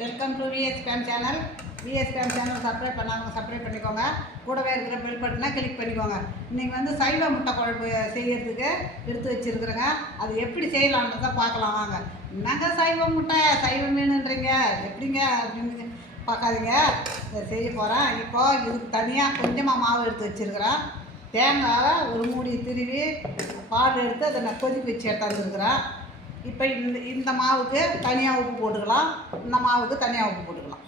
Welcome to VSPM channel. VSPM channel subscribe பண்ணாதவங்க subscribe பண்ணிக்கோங்க. கூடவே இருக்கிற பெல் பட்டனை கிளிக் பண்ணிக்கோங்க. இன்றைக்கி வந்து சைவ முட்டை குழம்பு செய்கிறதுக்கு எடுத்து வச்சுருக்குறேங்க. அது எப்படி செய்யலான்றதை பார்க்கலாம் வாங்க. என்னங்க சைவ முட்டை சைவ மீனுன்றீங்க எப்படிங்க அப்படின்னு பார்க்காதீங்க. செய்ய போகிறேன். இப்போது இதுக்கு தனியாக கொஞ்சமாக மாவு எடுத்து வச்சுருக்கிறேன். தேங்காவை ஒரு மூடி திருவி பால் எடுத்து அதை நான் கொதிக்க வச்சு எடுத்துருக்குறேன். இப்போ இந்த மாவுக்கு தனியாக உப்பு போட்டுக்கலாம், இந்த மாவுக்கு தனியாக உப்பு போட்டுக்கலாம்.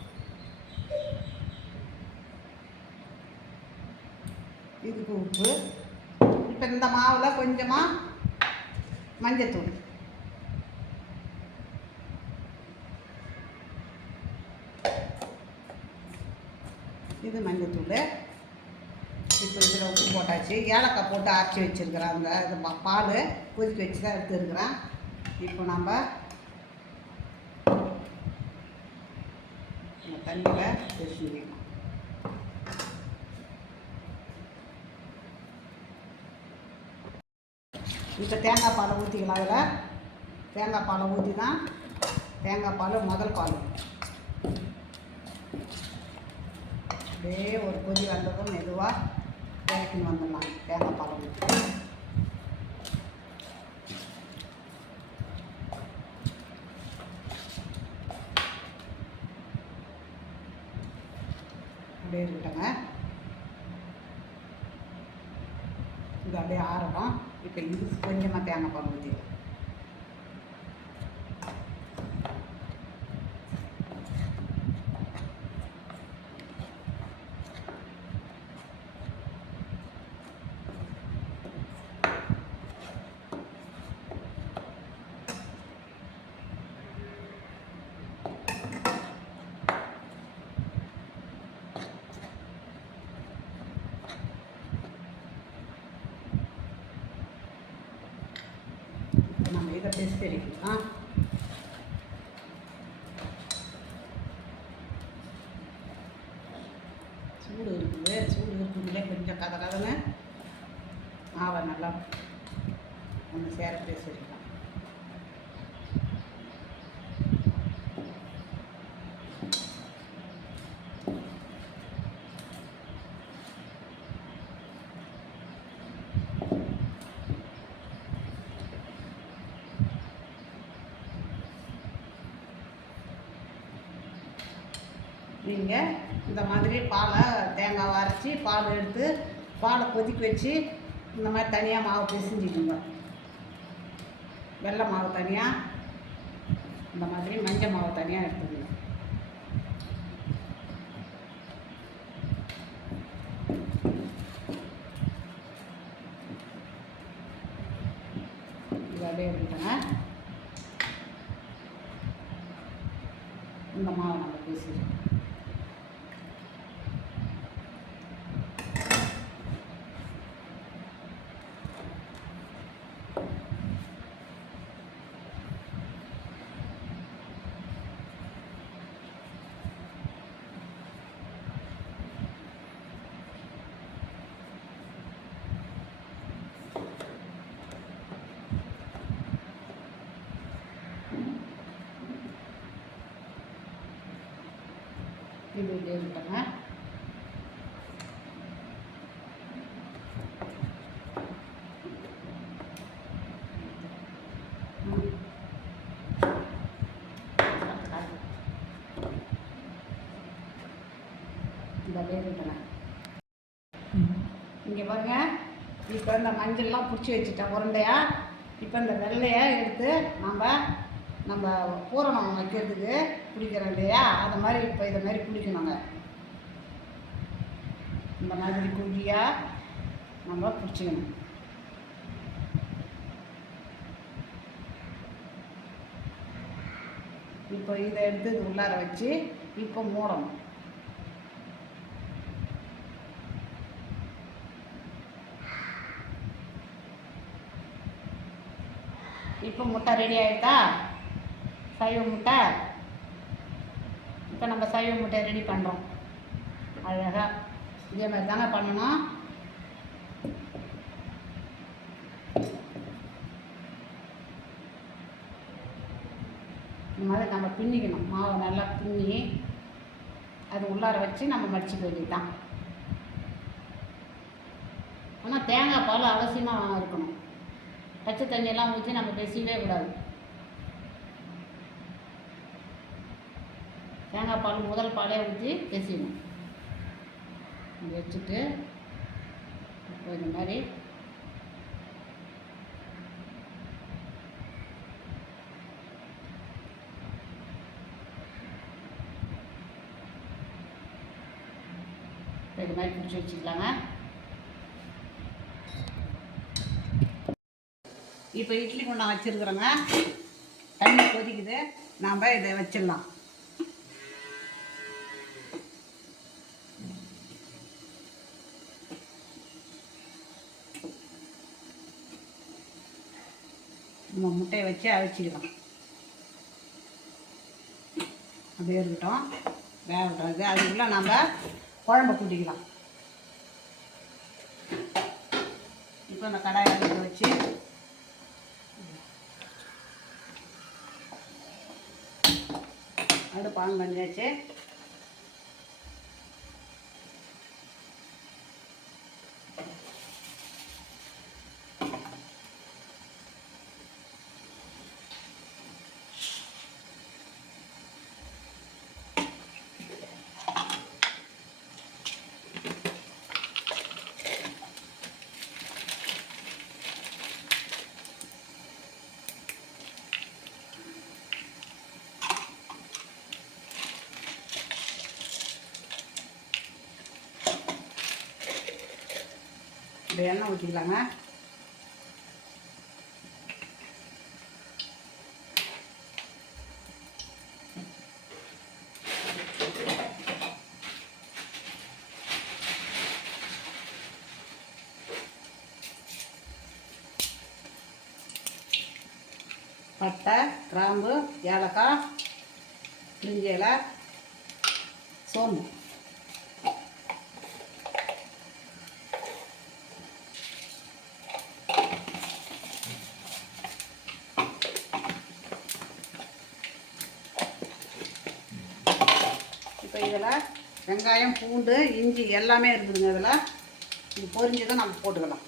இதுக்கு உப்பு. இப்போ இந்த மாவில் கொஞ்சமாக மஞ்சத்தூள், இது மஞ்சத்தூள். இப்போ இதில் உப்பு போட்டாச்சு. ஏலக்காய் போட்டு அரைச்சி வச்சுருக்கிறேன். அந்த இது பால் கொதிக்க வச்சு தான் எடுத்துருக்குறேன். இப்போ நம்ம தண்ணியில் பிசைஞ்சிக்கலாம். இப்போ தேங்காய் பாலை ஊற்றிக்கலாம். அதில் தேங்காய் பாலை ஊற்றி தான் தேங்காய் பால் முதல் பால் அப்படியே ஒரு கொதி வந்ததும் மெதுவாக இறக்கின்னு வந்துடலாம். தேங்காய் பாலை ஊற்றி அப்படியே இருக்கட்டங்க. இது அப்படியே ஆறணும். இப்போ இதுக்கு கொஞ்சமாக தேங்காய் பால் ஊற்றிடும். நம்ம இதை டெஸ்ட் அடிக்கலாம். சூடு இருக்குதுலே கொஞ்சம் கதன்னு மாவை நல்லா ஒன்று சேர டெஸ்ட் அடிக்கலாம். நீங்கள் இந்த மாதிரி பாலை தேங்காய் அரைச்சி பால் எடுத்து பாலை கொதிக்க வச்சு இந்த மாதிரி தனியாக மாவு பிசைஞ்சிக்கோங்க. வெள்ளை மாவு தனியாக, இந்த மாதிரி மஞ்சள் மாவு தனியாக எடுத்துக்கோங்க. இது அப்படியே எடுத்துக்கோங்க. இந்த மாவை நம்ம பிசைஞ்சிக்கோங்க. இது விட்டுங்க. இந்த வேறுங்க இங்கே பாருங்க. இப்போ இந்த மஞ்சள்லாம் பிடிச்சி வச்சுட்டேன் உருண்டையா. இப்போ இந்த வெள்ளையை எடுத்து நம்ம பூரணம் வைக்கிறதுக்கு பிடிக்கிறோம் இல்லையா, அது மாதிரி இப்போ இதை மாதிரி பிடிக்கணுங்க. இந்த மாதிரி குழியாக நம்ம பிடிச்சிக்கணும். இப்போ இதை எடுத்து இது உள்ளார வச்சு இப்போ மூடணும். இப்போ முட்டை ரெடி ஆகிட்டா, சைவ முட்டை. இப்போ நம்ம சைவ முட்டையை ரெடி பண்ணுறோம். அழகாக இதே மாதிரி தானே பண்ணணும். இந்த மாதிரி நம்ம பின்னிக்கணும். மாவை நல்லா பின்னி அது உள்ளார வச்சு நம்ம மடிச்சுக்க வேண்டியதுதான். ஆனால் தேங்காய் பால் அவசியமாக இருக்கணும். பச்சை தண்ணியெல்லாம் ஊற்றி நம்ம பேசிக்கவே கூடாது. தேங்காய் பால் முதல் பாலே ஊற்றி பேசிடணும். வச்சுட்டு இப்போ இந்த மாதிரி பிடிச்சி வச்சுக்கலாங்க. இப்போ இட்லி குண்டான் வச்சுருக்குறோங்க. தண்ணி கொதிக்குது. நாம் இதை வச்சிடலாம். நம்ம முட்டையை வச்சு அவிச்சிக்கலாம். அப்படியே இருக்கட்டும், வேக விட்டுறது. அதுக்குள்ளே நம்ம குழம்பு கூட்டிக்கலாம். இப்போ அந்த கடாயை வச்சு அடுப்பு ஆன் பண்ணியாச்சு. இப்போ எண்ணெய் ஊற்றிக்கலாங்க. பட்டை, கிராம்பு, ஏலக்காய், பிரிஞ்சி இலை, சோம்பு. இப்போ இதில் வெங்காயம், பூண்டு, இஞ்சி எல்லாமே இருக்குதுங்க. இதில் இது பொரிஞ்சதை நம்ம போட்டுக்கலாம்.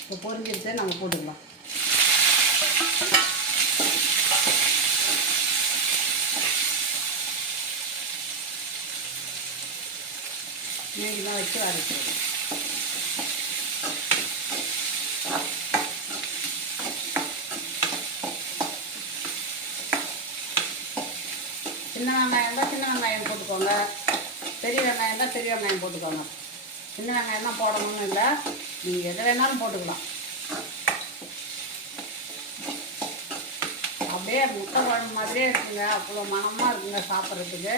இப்போ பொரிஞ்சிருச்சு, நம்ம போட்டுக்கலாம். மீடியமாக வச்சு அரைச்சிடலாம். சின்ன வெங்காயம் தான் சின்ன வெங்காயம் போட்டுக்கோங்க, பெரிய வெங்காயம் தான் பெரிய வெங்காயம் போட்டுக்கோங்க. சின்ன வெங்காயம் தான் போடணும்னு இல்லை, நீங்கள் எதை வேணாலும் போட்டுக்கலாம். அப்படியே முட்டை குழம்பு மாதிரியே இருக்குங்க, அவ்வளோ மனமாக இருக்குங்க சாப்பிட்றதுக்கு.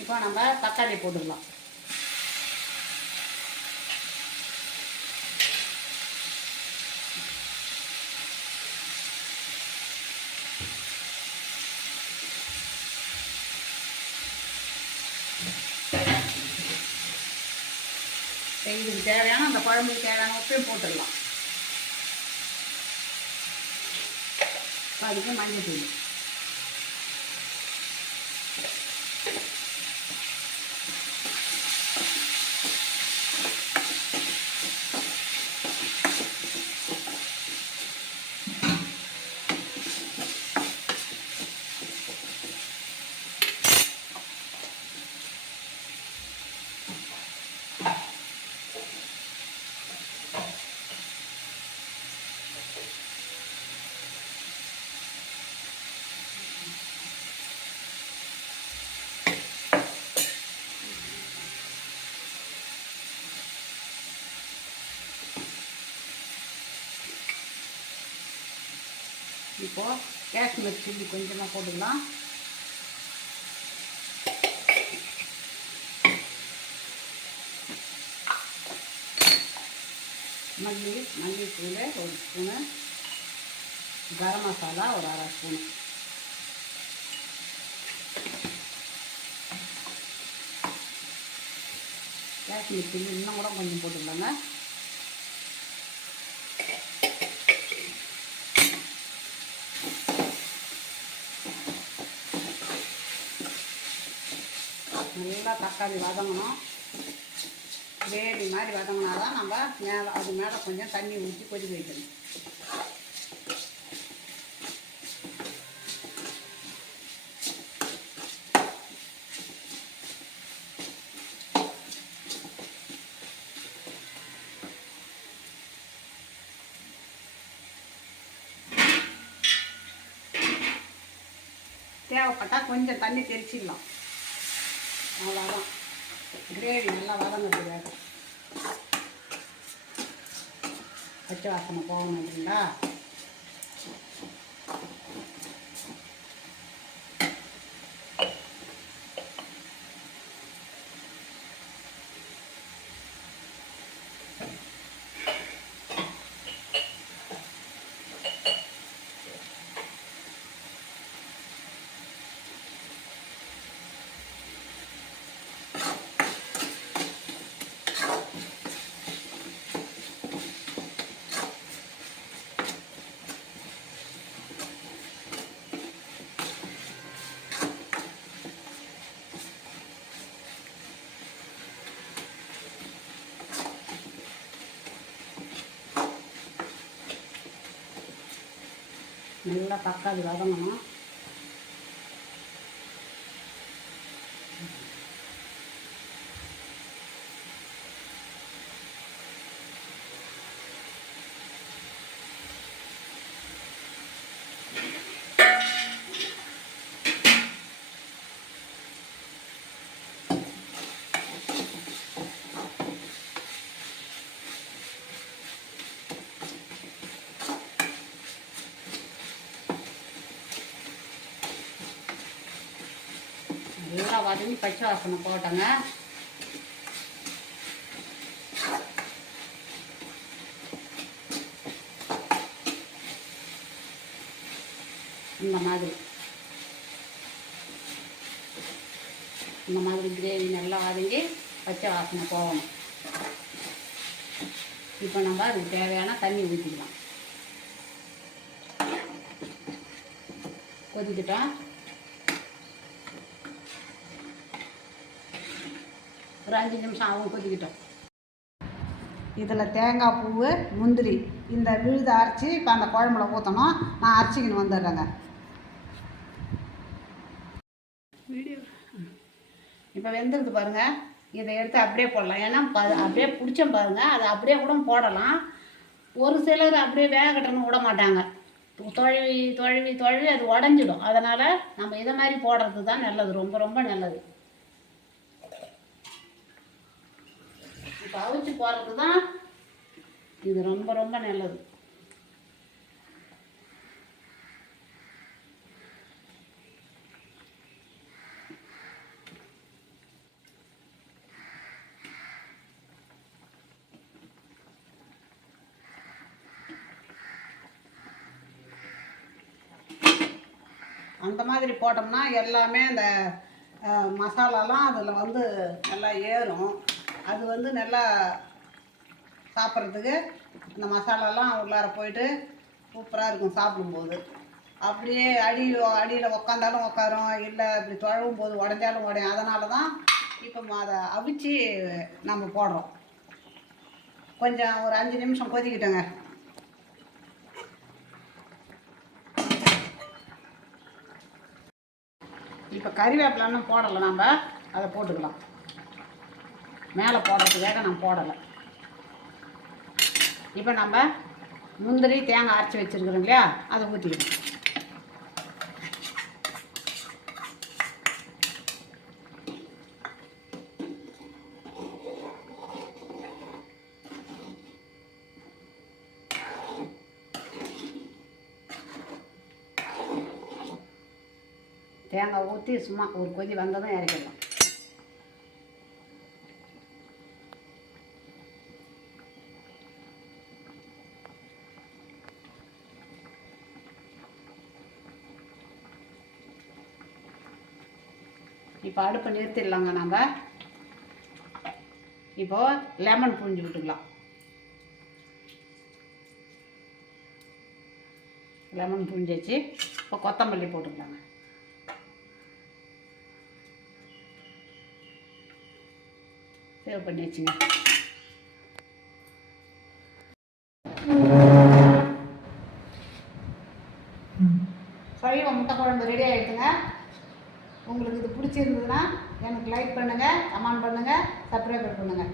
இப்போ நம்ம தக்காளி போட்டுக்கலாம். இதுக்கு தேவையான அந்த குழம்புக்கு தேவையான உப்பையும் போட்டுடலாம். அதுக்கு மஞ்சள் தூள், இப்போது காஷ்மீர் சில்லி கொஞ்சமாக போட்டுக்கலாம். மல்லித்தூள் ஒரு ஸ்பூனு, கரம் மசாலா ஒரு அரை ஸ்பூனு, காஷ்மீர் சில்லி இன்னும் கூட கொஞ்சம் போட்டுக்கலாங்க. நல்லா தக்காளி வதங்கணும். கிரேவி மாதிரி வதங்கினா தான் நம்ம அது மேலே கொஞ்சம் தண்ணி ஊற்றி கொதிக்க வைக்கணும். தேவைப்பட்டால் கொஞ்சம் தண்ணி தெளிச்சிடலாம். அவ்வளோதான். கிரேவி நல்லா வதங்கிறதுக்காக பச்சை வாசனை போகணும் இல்லைங்களா. நல்லா தக்காளி வதங்கணும். நல்லா வதங்கி பச்சை வாசனை போட்டோங்க. இந்த மாதிரி கிரேவி நல்லா வதங்கி பச்சை வாசனை போகணும். இப்போ நம்ம அதுக்கு தேவையான தண்ணி ஊற்றிக்கலாம். கொதிக்கிட்டோம். ஒரு 5 நிமிஷம் ஆகும் கொதிக்கிட்டோம். இதில் தேங்காய் பூ, முந்திரி இந்த விழுதை அரைச்சி இப்போ அந்த குழம்புல ஊற்றணும். நான் அரைச்சிக்கின்னு வந்துடுறேங்க. இப்போ வெந்துருக்கு பாருங்கள். இதை எடுத்து அப்படியே போடலாம். ஏன்னா அப்படியே பிடிச்சோம் பாருங்கள். அதை அப்படியே கூட போடலாம். ஒரு சிலர் அப்படியே வேகட்டன்னு விட மாட்டாங்க. தொழுவி அது உடஞ்சிடும். அதனால் நம்ம இதை மாதிரி போடுறது தான் நல்லது. ரொம்ப ரொம்ப நல்லது. இப்போ அவிச்சு போடுறது தான் இது ரொம்ப ரொம்ப நல்லது. அந்த மாதிரி போட்டோம்னா எல்லாமே அந்த மசாலாலாம் அதில் வந்து நல்லா ஏறும். அது வந்து நல்லா சாப்பிட்றதுக்கு இந்த மசாலாலாம் உள்ளார போயிட்டு சூப்பராக இருக்கும் சாப்பிடும்போது. அப்படியே அடியில் உக்காந்தாலும் உக்காரும், இல்லை இப்படி தொழவும் போது உடஞ்சாலும் உடையும். அதனால தான் இப்போ அதை அவிச்சு நம்ம போடுறோம். கொஞ்சம் ஒரு 5 நிமிஷம் கொதிக்கிட்டோங்க. இப்போ கறிவேப்பிலன்னு போடலை, நம்ம அதை போட்டுக்கலாம். மேலே போடுறதுக்காக நான் போடலை. இப்போ நம்ம முந்திரி தேங்காய் அரைச்சி வச்சுருக்குறோம் இல்லையா, அதை ஊற்றிக்கணும். தேங்காய் ஊற்றி சும்மா ஒரு கொதி வந்ததும் இறக்கிடலாம். இப்போ அடுப்பை நிறுத்திடலாங்க. நம்ம இப்போது லெமன் புழிஞ்சு விட்டுக்கலாம். லெமன் புழிஞ்சாச்சு. இப்போ கொத்தமல்லி போட்டுக்கலாங்க. சேவ் பண்ணி வச்சுங்க. சைவ முட்டை குழம்பு ரெடி ஆகிடுதுங்க. உங்களுக்கு இது பிடிச்சிருந்ததுன்னா எனக்கு லைக் பண்ணுங்கள், கமெண்ட் பண்ணுங்கள், சப்ஸ்கிரைப் பண்ணுங்கள்.